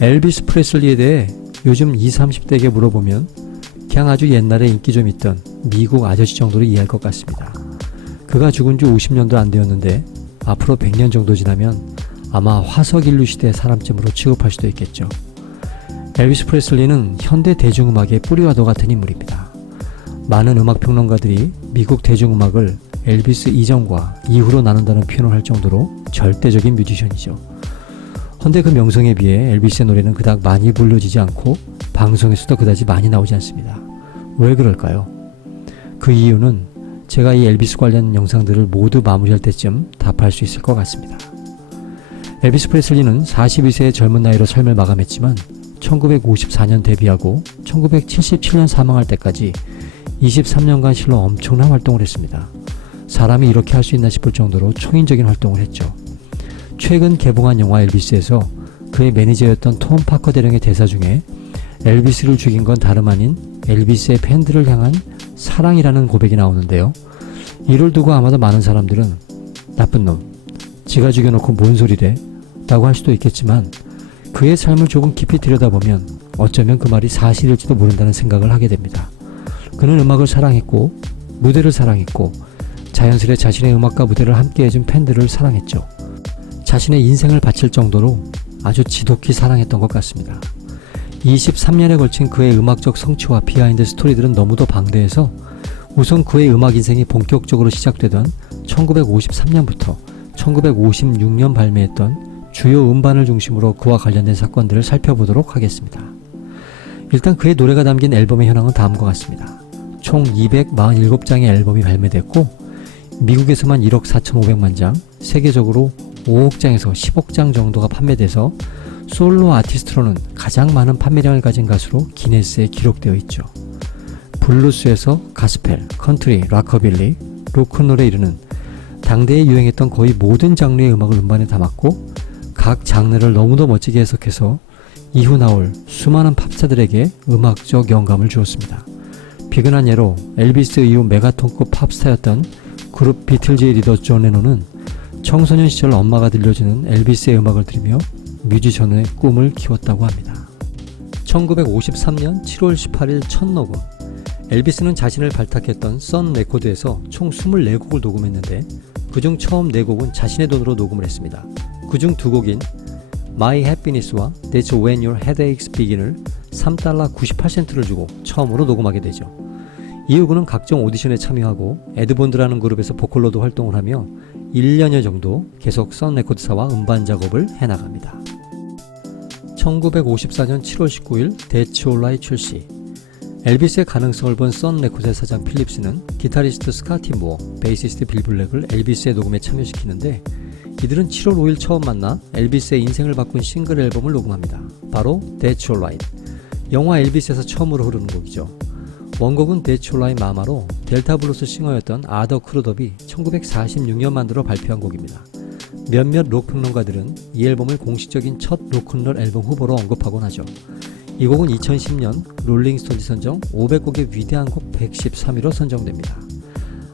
엘비스 프레슬리에 대해 요즘 20, 30대에게 물어보면 그냥 아주 옛날에 인기 좀 있던 미국 아저씨 정도로 이해할 것 같습니다. 그가 죽은 지 50년도 안 되었는데 앞으로 100년 정도 지나면 아마 화석인류 시대의 사람쯤으로 취급할 수도 있겠죠. 엘비스 프레슬리는 현대 대중음악의 뿌리와도 같은 인물입니다. 많은 음악평론가들이 미국 대중음악을 엘비스 이전과 이후로 나눈다는 표현을 할 정도로 절대적인 뮤지션이죠. 헌데 그 명성에 비해 엘비스의 노래는 그닥 많이 불려지지 않고 방송에서도 그다지 많이 나오지 않습니다. 왜 그럴까요? 그 이유는 제가 이 엘비스 관련 영상들을 모두 마무리할 때쯤 답할 수 있을 것 같습니다. 엘비스 프레슬리는 42세의 젊은 나이로 삶을 마감했지만 1954년 데뷔하고 1977년 사망할 때까지 23년간 실로 엄청난 활동을 했습니다. 사람이 이렇게 할 수 있나 싶을 정도로 초인적인 활동을 했죠. 최근 개봉한 영화 엘비스에서 그의 매니저였던 톰 파커 대령의 대사 중에 엘비스를 죽인 건 다름 아닌 엘비스의 팬들을 향한 사랑이라는 고백이 나오는데요. 이를 두고 아마도 많은 사람들은 나쁜 놈, 지가 죽여놓고 뭔 소리래? 라고 할 수도 있겠지만 그의 삶을 조금 깊이 들여다보면 어쩌면 그 말이 사실일지도 모른다는 생각을 하게 됩니다. 그는 음악을 사랑했고 무대를 사랑했고 자연스레 자신의 음악과 무대를 함께 해준 팬들을 사랑했죠. 자신의 인생을 바칠 정도로 아주 지독히 사랑했던 것 같습니다. 23년에 걸친 그의 음악적 성취와 비하인드 스토리들은 너무도 방대해서 우선 그의 음악 인생이 본격적으로 시작되던 1953년부터 1956년 발매했던 주요 음반을 중심으로 그와 관련된 사건들을 살펴보도록 하겠습니다. 일단 그의 노래가 담긴 앨범의 현황은 다음과 같습니다. 총 247장의 앨범이 발매됐고 미국에서만 1억 4,500만 장, 세계적으로 5억 장에서 10억 장 정도가 판매돼서 솔로 아티스트로는 가장 많은 판매량을 가진 가수로 기네스에 기록되어 있죠. 블루스에서 가스펠, 컨트리, 락커빌리, 로큰롤에 이르는 당대에 유행했던 거의 모든 장르의 음악을 음반에 담았고 각 장르를 너무도 멋지게 해석해서 이후 나올 수많은 팝스타들에게 음악적 영감을 주었습니다. 비근한 예로 엘비스 이후 메가톤급 팝스타였던 그룹 비틀즈의 리더 존 레논은 청소년 시절 엄마가 들려주는 엘비스의 음악을 들으며 뮤지션의 꿈을 키웠다고 합니다. 1953년 7월 18일 첫 녹음. 엘비스는 자신을 발탁했던 선 레코드에서 총 24곡을 녹음했는데 그중 처음 4곡은 자신의 돈으로 녹음을 했습니다. 그중 2곡인 My Happiness와 That's When Your Headaches Begin을 $3 98센트를 주고 처음으로 녹음하게 되죠. 이후 그는 각종 오디션에 참여하고 에드본드라는 그룹에서 보컬로도 활동을 하며 1년여 정도 계속 선 레코드사와 음반 작업을 해나갑니다. 1954년 7월 19일 That's All Right 출시. 엘비스의 가능성을 본 선 레코드의 사장 필립스는 기타리스트 스카티 무어, 베이시스트 빌 블랙을 엘비스의 녹음에 참여시키는데 이들은 7월 5일 처음 만나 엘비스의 인생을 바꾼 싱글 앨범을 녹음합니다. 바로 That's All Right. 영화 엘비스에서 처음으로 흐르는 곡이죠. 원곡은 That's All Right 마마로 델타 블루스 싱어였던 아더 크루덥이 1946년 만들어 발표한 곡입니다. 몇몇 록 평론가들은 이 앨범을 공식적인 첫 로큰롤 앨범 후보로 언급하곤 하죠. 이 곡은 2010년 롤링스톤지 선정 500곡의 위대한 곡 113위로 선정됩니다.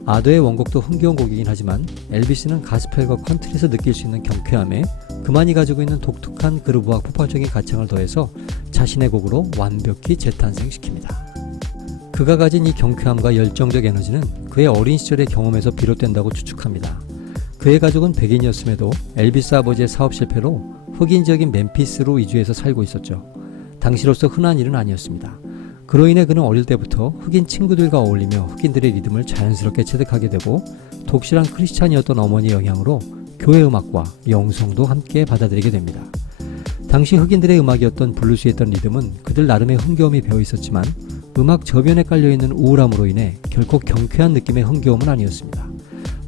아더의 원곡도 흥겨운 곡이긴 하지만 엘비스는 가스펠과 컨트리에서 느낄 수 있는 경쾌함에 그만이 가지고 있는 독특한 그루브와 폭발적인 가창을 더해서 자신의 곡으로 완벽히 재탄생시킵니다. 그가 가진 이 경쾌함과 열정적 에너지는 그의 어린 시절의 경험에서 비롯된다고 추측합니다. 그의 가족은 백인이었음에도 엘비스 아버지의 사업 실패로 흑인적인 멤피스로 이주해서 살고 있었죠. 당시로서 흔한 일은 아니었습니다. 그로 인해 그는 어릴 때부터 흑인 친구들과 어울리며 흑인들의 리듬을 자연스럽게 체득하게 되고 독실한 크리스찬이었던 어머니의 영향으로 교회 음악과 영성도 함께 받아들이게 됩니다. 당시 흑인들의 음악이었던 블루스였던 리듬은 그들 나름의 흥겨움이 배어 있었지만 음악 저변에 깔려있는 우울함으로 인해 결코 경쾌한 느낌의 흥겨움은 아니었습니다.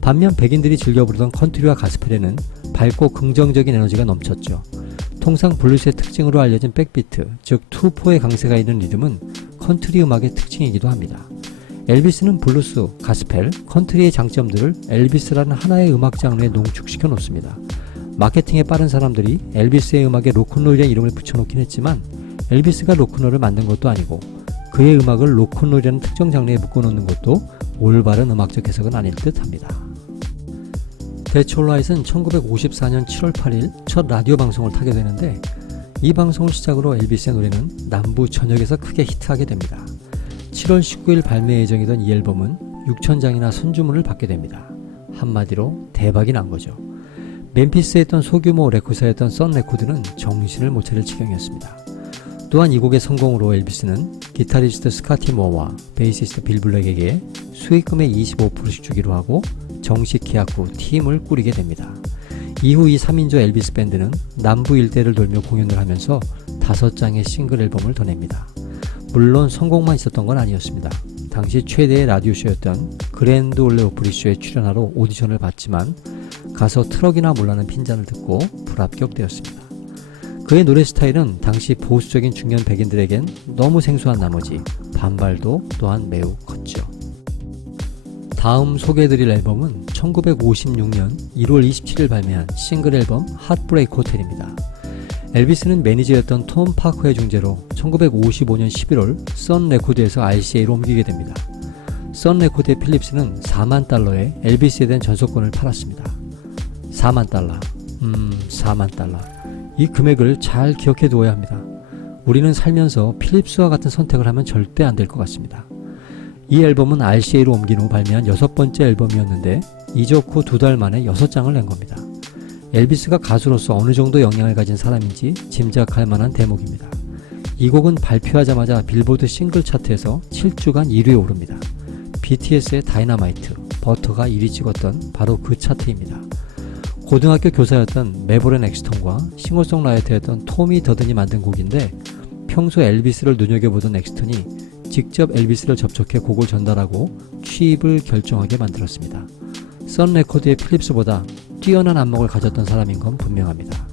반면 백인들이 즐겨 부르던 컨트리와 가스펠에는 밝고 긍정적인 에너지가 넘쳤죠. 통상 블루스의 특징으로 알려진 백비트, 즉 2/4의 강세가 있는 리듬은 컨트리 음악의 특징이기도 합니다. 엘비스는 블루스, 가스펠, 컨트리의 장점들을 엘비스라는 하나의 음악 장르에 농축시켜 놓습니다. 마케팅에 빠른 사람들이 엘비스의 음악에 로큰롤이라는 이름을 붙여놓긴 했지만 엘비스가 로큰롤을 만든 것도 아니고 그의 음악을 로큰롤이라는 특정 장르에 묶어놓는 것도 올바른 음악적 해석은 아닐 듯 합니다. That's All Right은 1954년 7월 8일 첫 라디오 방송을 타게 되는데 이 방송을 시작으로 엘비스의 노래는 남부 전역에서 크게 히트하게 됩니다. 7월 19일 발매 예정이던 이 앨범은 6,000장이나 선주문을 받게 됩니다. 한마디로 대박이 난 거죠. 멤피스에 있던 소규모 레코드사였던 썬 레코드는 정신을 못 차릴 지경이었습니다. 또한 이 곡의 성공으로 엘비스는 기타리스트 스카티 모어와 베이시스트 빌 블랙에게 수익금의 25%씩 주기로 하고 정식 계약 후 팀을 꾸리게 됩니다. 이후 이 3인조 엘비스 밴드는 남부 일대를 돌며 공연을 하면서 5장의 싱글 앨범을 더 냅니다. 물론 성공만 있었던 건 아니었습니다. 당시 최대의 라디오쇼였던 그랜드 올레 오프리 쇼에 출연하러 오디션을 봤지만 가서 트럭이나 몰라는 핀잔을 듣고 불합격되었습니다. 그의 노래 스타일은 당시 보수적인 중년 백인들에겐 너무 생소한 나머지 반발도 또한 매우 컸죠. 다음 소개해드릴 앨범은 1956년 1월 27일 발매한 싱글 앨범 핫브레이크 호텔입니다. 엘비스는 매니저였던 톰 파커의 중재로 1955년 11월 선 레코드에서 RCA로 옮기게 됩니다. 선 레코드의 필립스는 4만 달러에 엘비스에 대한 전속권을 팔았습니다. 4만 달러. 4만 달러. 이 금액을 잘 기억해 두어야 합니다. 우리는 살면서 필립스와 같은 선택을 하면 절대 안 될 것 같습니다. 이 앨범은 RCA로 옮긴 후 발매한 6번째 앨범이었는데 이적 후 2달 만에 6장을 낸 겁니다. 엘비스가 가수로서 어느 정도 영향을 가진 사람인지 짐작할 만한 대목입니다. 이 곡은 발표하자마자 빌보드 싱글 차트에서 7주간 1위에 오릅니다. BTS의 다이너마이트, 버터가 1위 찍었던 바로 그 차트입니다. 고등학교 교사였던 메보렌 엑스턴과 싱어송라이터였던 토미 더든이 만든 곡인데 평소 엘비스를 눈여겨보던 엑스턴이 직접 엘비스를 접촉해 곡을 전달하고 취입을 결정하게 만들었습니다. 선 레코드의 필립스보다 뛰어난 안목을 가졌던 사람인 건 분명합니다.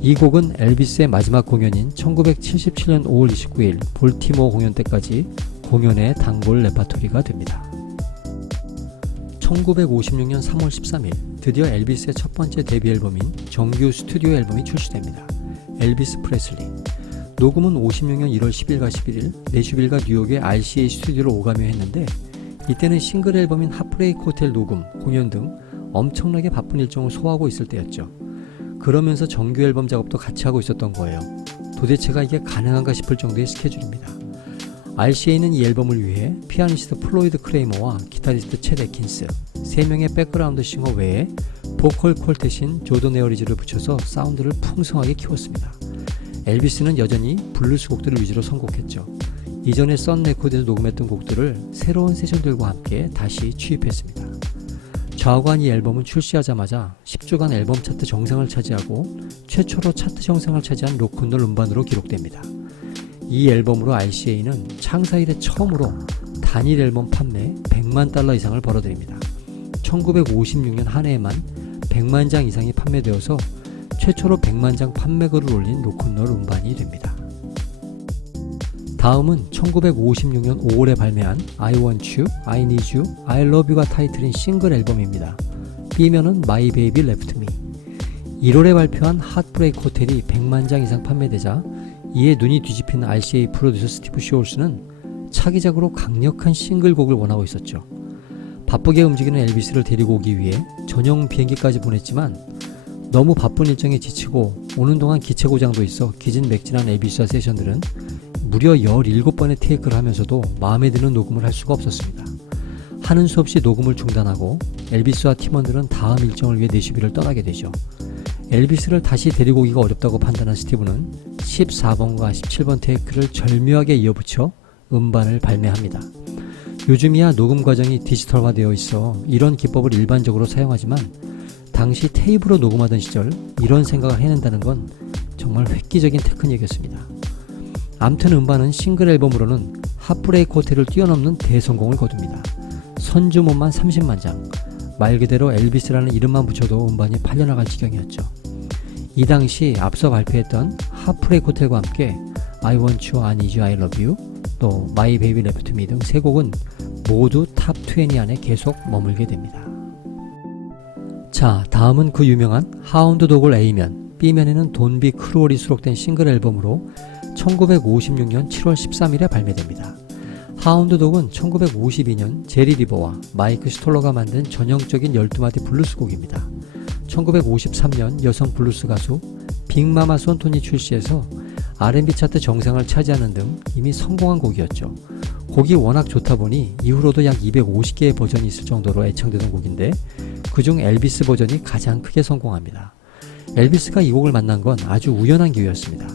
이 곡은 엘비스의 마지막 공연인 1977년 5월 29일 볼티모어 공연 때까지 공연의 단골 레파토리가 됩니다. 1956년 3월 13일 드디어 엘비스의 첫 번째 데뷔 앨범인 정규 스튜디오 앨범이 출시됩니다. 엘비스 프레슬리. 녹음은 56년 1월 10일과 11일 내슈빌과 뉴욕의 RCA 스튜디오로 오가며 했는데 이때는 싱글 앨범인 핫브레이크 호텔 녹음, 공연 등 엄청나게 바쁜 일정을 소화하고 있을 때였죠. 그러면서 정규 앨범 작업도 같이 하고 있었던 거예요. 도대체가 이게 가능한가 싶을 정도의 스케줄입니다. RCA는 이 앨범을 위해 피아니스트 플로이드 크레이머와 기타리스트 챗 애킨스, 3명의 백그라운드 싱어 외에 보컬 퀄텟인 조던 에어리즈를 붙여서 사운드를 풍성하게 키웠습니다. 엘비스는 여전히 블루스 곡들을 위주로 선곡했죠. 이전에 선 레코드에서 녹음했던 곡들을 새로운 세션들과 함께 다시 취입했습니다. 좌우간 이 앨범은 출시하자마자 10주간 앨범 차트 정상을 차지하고 최초로 차트 정상을 차지한 로큰롤 음반으로 기록됩니다. 이 앨범으로 RCA는 창사 이래 처음으로 단일 앨범 판매 100만 달러 이상을 벌어들입니다. 1956년 한 해에만 100만 장 이상이 판매되어서 최초로 100만 장 판매고를 올린 로큰롤 음반이 됩니다. 다음은 1956년 5월에 발매한 I Want You, I Need You, I Love You가 타이틀인 싱글 앨범입니다. B면은 My Baby Left Me. 1월에 발표한 핫브레이크 호텔이 100만 장 이상 판매되자 이에 눈이 뒤집힌 RCA 프로듀서 스티브 쇼울스는 차기작으로 강력한 싱글곡을 원하고 있었죠. 바쁘게 움직이는 엘비스를 데리고 오기 위해 전용 비행기까지 보냈지만 너무 바쁜 일정에 지치고 오는 동안 기체 고장도 있어 기진맥진한 엘비스와 세션들은 무려 17번의 테이크를 하면서도 마음에 드는 녹음을 할 수가 없었습니다. 하는 수 없이 녹음을 중단하고 엘비스와 팀원들은 다음 일정을 위해 내슈빌을 떠나게 되죠. 엘비스를 다시 데리고 오기가 어렵다고 판단한 스티브는 14번과 17번 테이크를 절묘하게 이어붙여 음반을 발매합니다. 요즘이야 녹음 과정이 디지털화되어 있어 이런 기법을 일반적으로 사용하지만 당시 테이프로 녹음하던 시절 이런 생각을 해낸다는 건 정말 획기적인 테크닉이었습니다. 암튼 음반은 싱글 앨범으로는 핫브레이크 호텔을 뛰어넘는 대성공을 거둡니다. 선주문만 30만 장, 말 그대로 엘비스라는 이름만 붙여도 음반이 팔려나갈 지경이었죠. 이 당시 앞서 발표했던 핫브레이크 호텔과 함께 I Want You, I Need You, I Love You, 또 My Baby Left Me 등 3곡은 모두 탑 20 안에 계속 머물게 됩니다. 자, 다음은 그 유명한 하운드 독을 A면, B면에는 돈비 크루얼이 수록된 싱글 앨범으로 1956년 7월 13일에 발매됩니다. 하운드 독은 1952년 제리 리버와 마이크 슈톨러가 만든 전형적인 12마디 블루스 곡입니다. 1953년 여성 블루스 가수 빅마마 손토니 출시해서 R&B 차트 정상을 차지하는 등 이미 성공한 곡이었죠. 곡이 워낙 좋다 보니 이후로도 약 250개의 버전이 있을 정도로 애청되는 곡인데 그중 엘비스 버전이 가장 크게 성공합니다. 엘비스가 이 곡을 만난 건 아주 우연한 기회였습니다.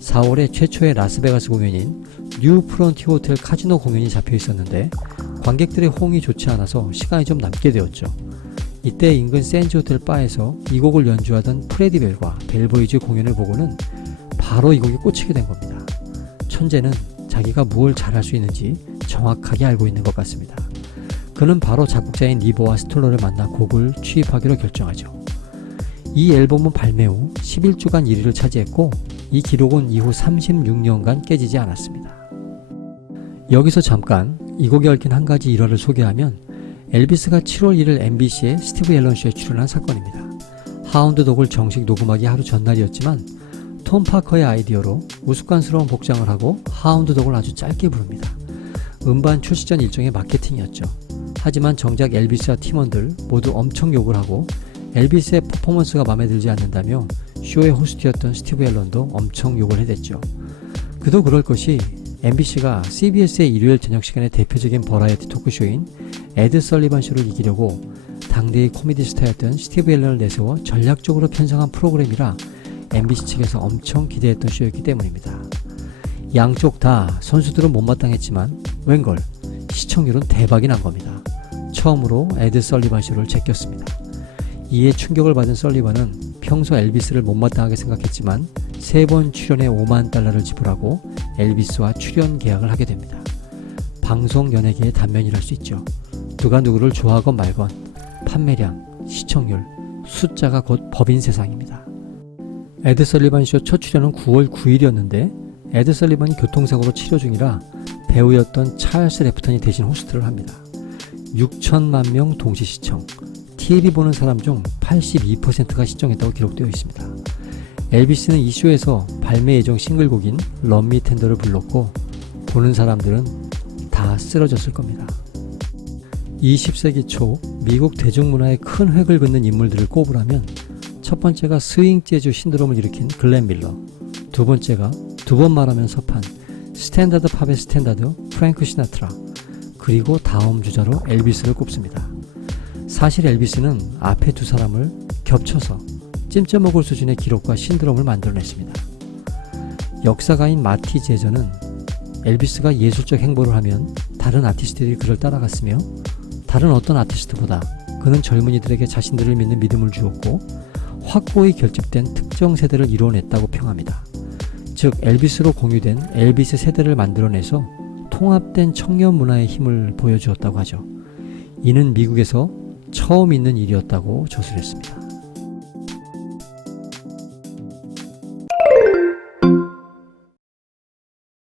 4월에 최초의 라스베가스 공연인 뉴 프론티어 호텔 카지노 공연이 잡혀 있었는데 관객들의 호응이 좋지 않아서 시간이 좀 남게 되었죠. 이때 인근 샌즈 호텔 바에서 이 곡을 연주하던 프레디 벨과 벨보이즈 공연을 보고는 바로 이 곡에 꽂히게 된 겁니다. 천재는 자기가 무엇을 잘할 수 있는지 정확하게 알고 있는 것 같습니다. 그는 바로 작곡자인 리버와 스톨러를 만나 곡을 취입하기로 결정하죠. 이 앨범은 발매 후 11주간 1위를 차지했고 이 기록은 이후 36년간 깨지지 않았습니다. 여기서 잠깐 이 곡에 얽힌 한 가지 일화를 소개하면 엘비스가 7월 1일 MBC의 스티브 앨런 쇼에 출연한 사건입니다. 하운드 독을 정식 녹음하기 하루 전날이었지만 톰 파커의 아이디어로 우스꽝스러운 복장을 하고 하운드 독을 아주 짧게 부릅니다. 음반 출시 전 일종의 마케팅이었죠. 하지만 정작 엘비스와 팀원들 모두 엄청 욕을 하고 엘비스의 퍼포먼스가 마음에 들지 않는다며 쇼의 호스트였던 스티브 앨런도 엄청 욕을 해댔죠. 그도 그럴 것이 MBC가 CBS의 일요일 저녁 시간의 대표적인 버라이어티 토크쇼인 에드 설리반 쇼를 이기려고 당대의 코미디 스타였던 스티브 앨런을 내세워 전략적으로 편성한 프로그램이라 MBC 측에서 엄청 기대했던 쇼였기 때문입니다. 양쪽 다 선수들은 못마땅했지만 웬걸 시청률은 대박이 난 겁니다. 처음으로 에드 설리반 쇼를 제꼈습니다. 이에 충격을 받은 설리반은 평소 엘비스를 못마땅하게 생각했지만 3번 출연에 $50,000를 지불하고 엘비스와 출연 계약을 하게 됩니다. 방송 연예계의 단면이랄 수 있죠. 누가 누구를 좋아하건 말건 판매량, 시청률, 숫자가 곧 법인 세상입니다. 에드 설리반 쇼 첫 출연은 9월 9일이었는데 에드 설리반이 교통사고로 치료 중이라 배우였던 찰스 래프턴이 대신 호스트를 합니다. 6천만 명 동시 시청, TV 보는 사람 중 82%가 시청했다고 기록되어 있습니다. 엘비스는 이 쇼에서 발매 예정 싱글곡인 Love Me Tender를 불렀고 보는 사람들은 다 쓰러졌을 겁니다. 20세기 초 미국 대중문화에 큰 획을 긋는 인물들을 꼽으라면 첫 번째가 스윙 재즈 신드롬을 일으킨 글렌 밀러, 두 번째가 두 번 말하면 섭한 스탠다드 팝의 스탠다드 프랭크 시나트라, 그리고 다음 주자로 엘비스를 꼽습니다. 사실 엘비스는 앞에 두 사람을 겹쳐서 찜쪄먹을 수준의 기록과 신드롬을 만들어냈습니다. 역사가인 마티 제저는 엘비스가 예술적 행보를 하면 다른 아티스트들이 그를 따라갔으며 다른 어떤 아티스트보다 그는 젊은이들에게 자신들을 믿는 믿음을 주었고 확고히 결집된 특정 세대를 이뤄냈다고 평합니다. 즉 엘비스로 공유된 엘비스 세대를 만들어내서 통합된 청년 문화의 힘을 보여주었다고 하죠. 이는 미국에서 처음 있는 일이었다고 저술했습니다.